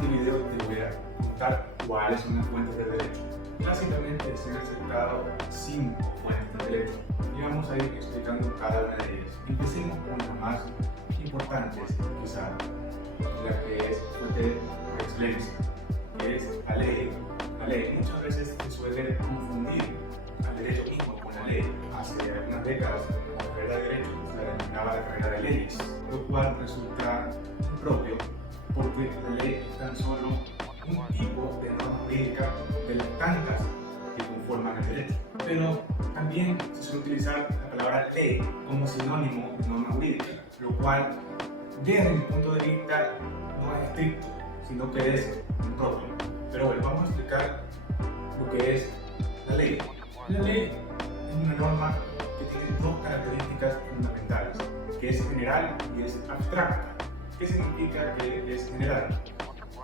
este video te voy a contar cuáles son las fuentes del derecho. Básicamente se han aceptado 5 fuentes del derecho y vamos a ir explicando cada una de ellas. Empecemos con las más importantes, quizá la que es fuente por excelencia, que es la ley. La ley muchas veces se suele confundir al derecho mismo con la ley. Hace algunas décadas la carrera de derecho se la denominaba la carrera de leyes, lo cual resulta impropio porque la ley es tan solo un tipo de norma jurídica de las tantas que conforman el derecho. Pero también se suele utilizar la palabra ley como sinónimo de norma jurídica, lo cual desde mi punto de vista no es estricto, sino que es impropio. Pero bueno, vamos a explicar lo que es la ley. La ley es una norma que tiene dos características fundamentales, que es general y es abstracta. ¿Qué significa que es general?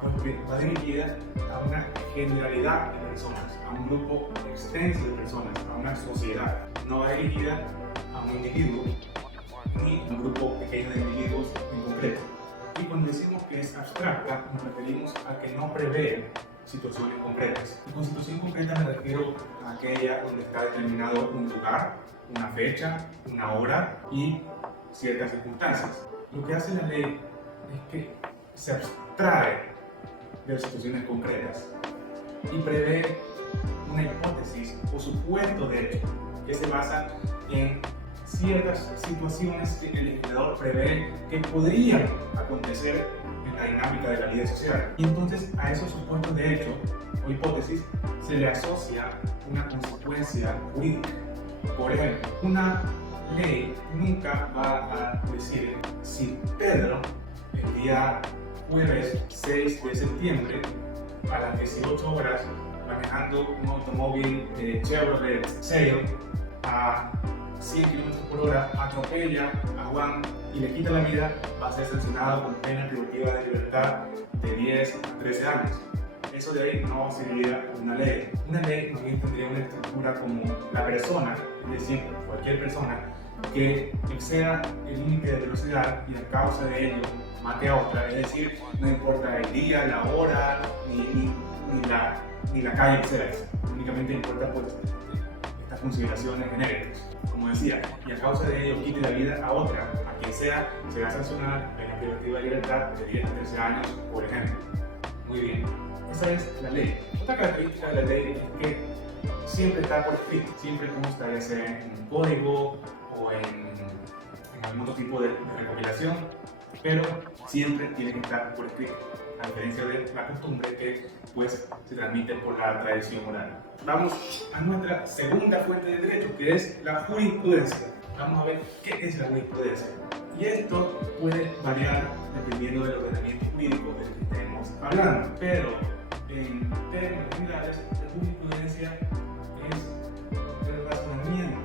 Porque va dirigida a una generalidad de personas, a un grupo extenso de personas, a una sociedad. No va dirigida a un individuo ni a un grupo pequeño de individuos en concreto. Y cuando decimos que es abstracta, nos referimos a que no prevé situaciones concretas. Y con situación concreta me refiero a aquella donde está determinado un lugar, una fecha, una hora y ciertas circunstancias. Lo que hace la ley es que se abstrae de las situaciones concretas y prevé una hipótesis o supuesto de hecho que se basa en ciertas situaciones que el legislador prevé que podrían acontecer en la dinámica de la vida social. Y entonces a esos supuestos de hecho o hipótesis se le asocia una consecuencia jurídica. Por ejemplo, una ley nunca va a decir si Pedro el día jueves 6 de septiembre a las 18 horas manejando un automóvil Chevrolet Sail a 100 km por hora atropella a Juan y le quita la vida, va a ser sancionado con pena privativa de libertad de 10 a 13 años. Eso de ahí no sería una ley. Una ley más bien tendría una estructura como la persona, es decir, cualquier persona que exceda el límite de velocidad y a causa de ello mate a otra, es decir, no importa el día, la hora, ni la calle que sea, únicamente importa pues estas consideraciones genéricas. Como decía, y a causa de ello quite la vida a otra, a quien sea, será sancionada pena privativa de libertad de 10 a 13 años, por ejemplo. Muy bien, esa es la ley. Otra característica de la ley es que siempre está por escrito, siempre consta ya sea en un código o en algún otro tipo de recopilación, pero siempre tiene que estar por escrito, a diferencia de la costumbre que pues se transmite por la tradición oral. Vamos a nuestra segunda fuente de derecho, que es la jurisprudencia. Vamos a ver qué es la jurisprudencia. Y esto puede variar dependiendo del ordenamiento jurídico del que estemos hablando, pero en términos generales, la jurisprudencia es el razonamiento,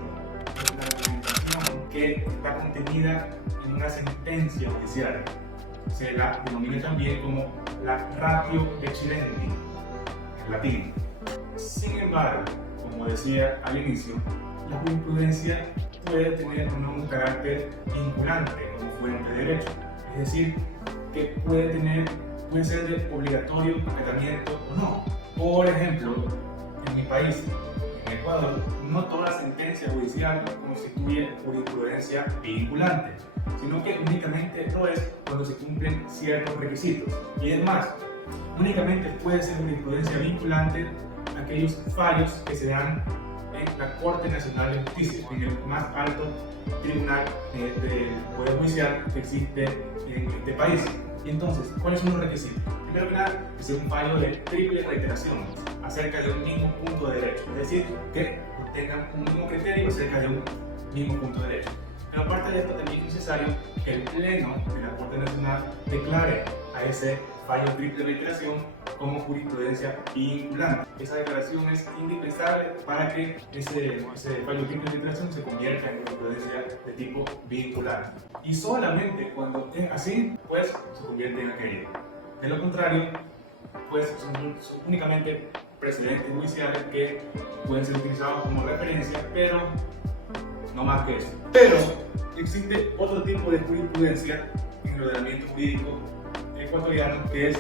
la argumentación que está contenida en una sentencia judicial. Se la denomina también como la ratio decidendi, en latín. Sin embargo, como decía al inicio, la jurisprudencia puede tener un carácter vinculante como fuente de derecho, es decir, que puede ser de obligatorio acatamiento o no. Por ejemplo, en mi país, en Ecuador, no toda sentencia judicial constituye jurisprudencia vinculante, sino que únicamente lo es cuando se cumplen ciertos requisitos. Y es más, únicamente puede ser jurisprudencia vinculante aquellos fallos que se dan en la Corte Nacional de Justicia, en el más alto tribunal del Poder Judicial que existe en este país. Y entonces, ¿cuáles son los requisitos? Primero que nada, que sea un fallo de triple reiteración acerca de un mismo punto de derecho, es decir, que tengan un mismo criterio acerca de un mismo punto de derecho. Pero aparte de esto, también es necesario que el Pleno de la Corte Nacional declare a ese fallo de triple reiteración como jurisprudencia vinculante. Esa declaración es indispensable para que ese fallo de triple reiteración se convierta en jurisprudencia de tipo vinculante. Y solamente cuando es así, pues se convierte en aquello. De lo contrario, pues son únicamente precedentes judiciales que pueden ser utilizados como referencia, pero no más que eso. Pero existe otro tipo de jurisprudencia en el ordenamiento jurídico ecuatoriano, que es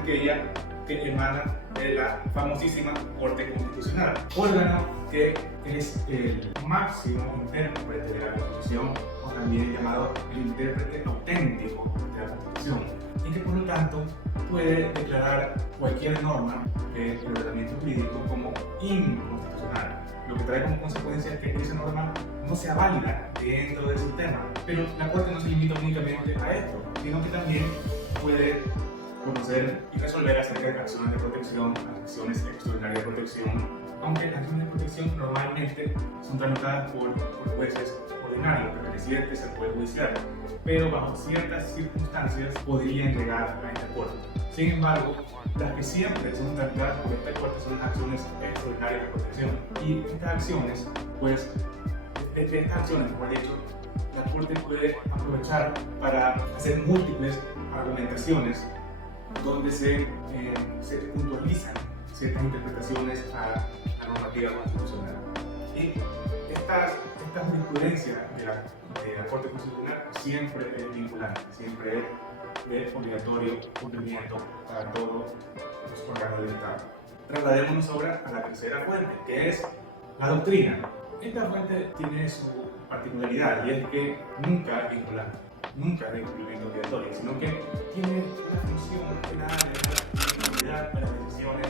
aquella que emana de la famosísima Corte Constitucional, órgano que es el máximo intérprete de la Constitución, o también llamado el intérprete auténtico de la Constitución, y que por lo tanto puede declarar cualquier norma del ordenamiento jurídico como inconstitucional, lo que trae como consecuencia que esa norma no sea válida dentro del sistema. Pero la Corte no se limita únicamente a esto, sino que también puede conocer y resolver acerca de acciones de protección, acciones extraordinarias de protección, aunque las acciones de protección normalmente son tramitadas por jueces ordinarios, pertenecientes al Poder Judicial, pero bajo ciertas circunstancias podrían llegar a esta Corte. Sin embargo, las que siempre son tramitadas por esta Corte son las acciones extraordinarias de protección. Y estas acciones, pues, de estas acciones, como he dicho, la Corte puede aprovechar para hacer múltiples argumentaciones donde se puntualizan ciertas interpretaciones a la normativa constitucional. Y esta jurisprudencia de la Corte Constitucional siempre es vinculante, siempre es de obligatorio cumplimiento para todos los órganos del Estado. Trasladémonos ahora a la tercera fuente, que es la doctrina. Esta fuente tiene su particularidad y es que nunca es vinculante, nunca es de cumplimiento obligatorio, sino que tiene una función que nada de responsabilidad a las decisiones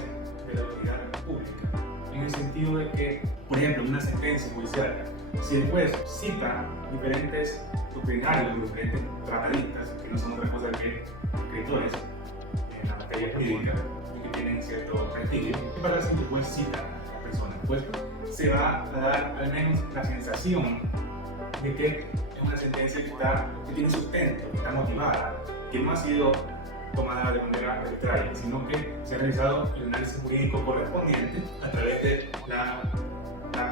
de la autoridad pública, en el sentido de que, por ejemplo, en una sentencia judicial, si el juez cita diferentes doctrinarios, diferentes tratadistas, que no son otra cosa que escritores en la materia jurídica y que tienen cierto prestigio, ¿qué pasa si el juez cita a la persona? Pues se va a dar al menos la sensación de que es una sentencia que tiene sustento, que está motivada, que no ha sido tomada de manera arbitraria, sino que se ha realizado el análisis jurídico correspondiente a través de la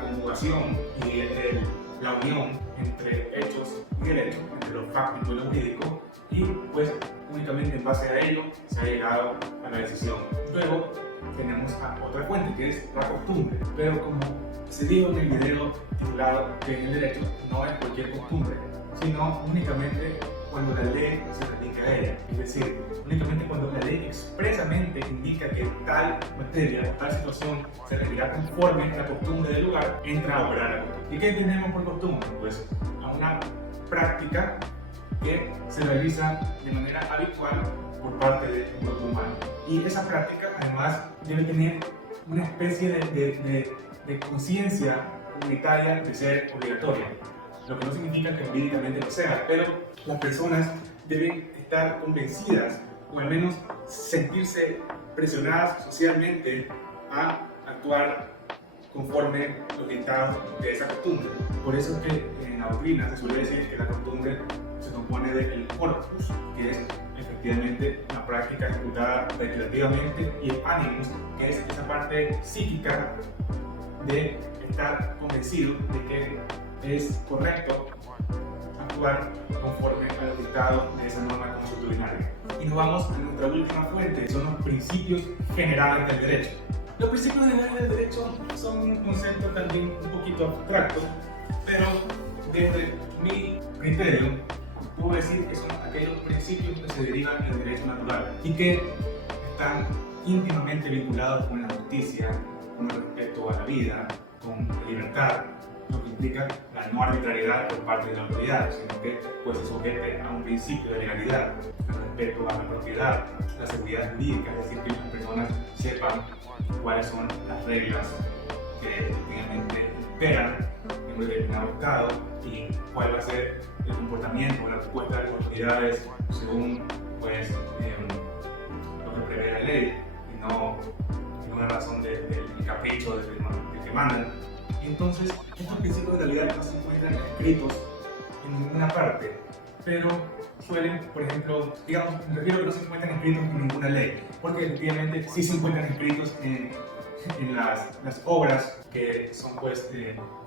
conjugación y de la unión entre hechos y derechos, entre lo fáctico y lo jurídico, y pues únicamente en base a ello se ha llegado a la decisión. Luego tenemos a otra fuente, que es la costumbre, pero como se dijo en el video titulado que en el derecho no es cualquier costumbre, sino únicamente cuando la ley se aplica a ella, es decir, únicamente cuando la ley expresamente indica que tal materia o tal situación se regirá conforme a la costumbre del lugar, entra a operar la costumbre. ¿Y qué entendemos por costumbre? Pues a una práctica que se realiza de manera habitual por parte del grupo humano. Y esa práctica además debe tener una especie de conciencia comunitaria de ser obligatoria, lo que no significa que jurídicamente lo sea, pero las personas deben estar convencidas o al menos sentirse presionadas socialmente a actuar conforme los dictados de esa costumbre. Por eso es que en la doctrina se suele decir que la costumbre se compone del corpus, que es efectivamente una práctica ejecutada recreativamente, y el animus, que es esa parte psíquica de estar convencido de que es correcto actuar conforme a los dictados de esa norma constitucional. Y nos vamos a nuestra última fuente, son los principios generales del derecho. Los principios generales del derecho son un concepto también un poquito abstracto, pero desde mi criterio puedo decir que son aquellos principios que se derivan del derecho natural y que están íntimamente vinculados con la justicia, con el respeto a la vida, con la libertad, lo que implica la no arbitrariedad por parte de la autoridad, sino que pues, se sujete a un principio de legalidad, el respeto a la propiedad, la seguridad jurídica, es decir, que las personas sepan cuáles son las reglas que efectivamente imperan en un determinado estado y cuál va a ser el comportamiento o la respuesta de las autoridades según pues, lo que prevé la ley y no una razón del capricho del que mandan. Entonces, estos principios de legalidad no se encuentran escritos en ninguna parte, pero suelen, por ejemplo, digamos, me refiero a que no se encuentran escritos en ninguna ley, porque efectivamente sí se encuentran escritos en las obras que son pues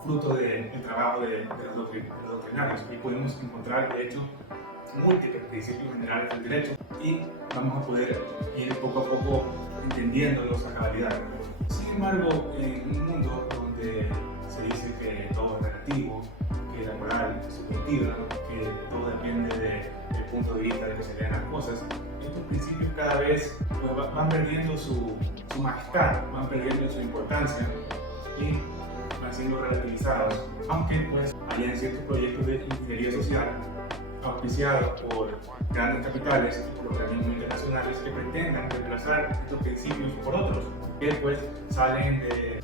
fruto del trabajo de los doctrinarios, y podemos encontrar de hecho múltiples principios generales del derecho y vamos a poder ir poco a poco entendiéndolos a cabalidad. Sin embargo, en un mundo donde se dice que todo es relativo, que la moral es subjetiva, que todo depende del punto de vista de que se vean las cosas, estos principios cada vez pues, van perdiendo su majestad, van perdiendo su importancia y van siendo relativizados, aunque pues hayan ciertos proyectos de ingeniería social auspiciados por grandes capitales y por organismos internacionales que pretendan reemplazar estos principios por otros que pues salen de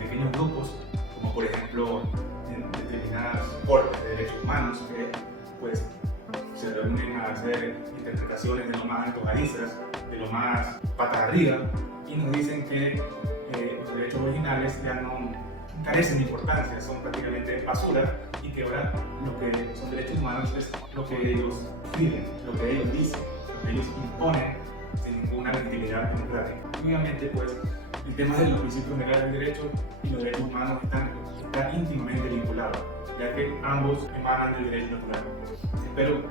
pequeños grupos, como por ejemplo en determinadas cortes de derechos humanos que pues se reúnen a hacer interpretaciones de lo más antojadizas, de lo más patas arriba, y nos dicen que los derechos originales ya no carecen de importancia, son prácticamente basura, y que ahora lo que son derechos humanos es lo que ellos piden, lo que ellos dicen, lo que ellos imponen sin ninguna legitimidad democrática. Obviamente pues el tema de los principios legales de derecho y los derechos humanos están íntimamente vinculados, ya que ambos emanan del derecho natural. Espero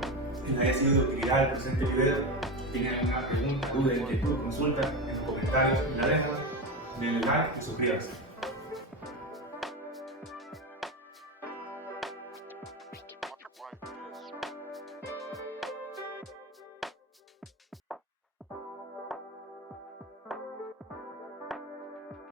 que les haya sido de utilidad el presente video. Si tienen alguna pregunta, duda, inquietud, consulta, en los comentarios me la dejan, denle like y suscríbanse.